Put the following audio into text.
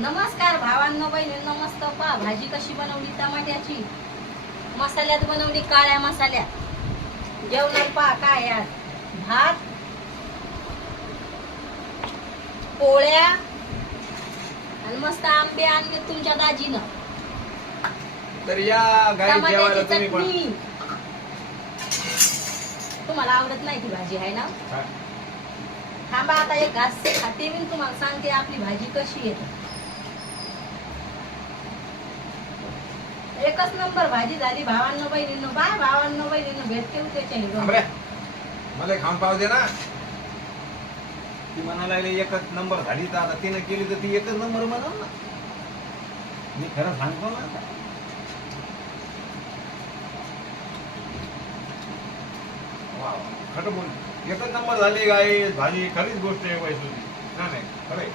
नमस्कार भावांनो बहिणींनो, मस्त पहा भाजी कशी बनवली टमाट्याची. मसाल्यात बनवली, काळ्या मसाल्यात. जेवणात पहा काय यात भात, पोळ्या आणि मस्त आंबे आणले तुमच्या दाजीनं. तर या गाई जेवायला तुम्ही पण. चटणी तुम्हाला आवडत नाही ती भाजी आहे ना? थांबा आता एक घास खाते मी, तुम्हाला सांगते आपली भाजी कशी येते. एकच नंबर भाजी झाली भावांनो बहिणींनो. बाय भावांनो बहिणींनो, भेटते उद्याच्या हिरो. मला खाऊन पाव दे ना. ती म्हणायला लागली एकच नंबर झाली, तर आता तिने केली तर ती एकच नंबर म्हणाल ना. मी खरं सांगतो ना. खरं बोल, एकच नंबर झाली गाई भाजी. खरीच गोष्ट आहे वैसुदी. नाही खरंय.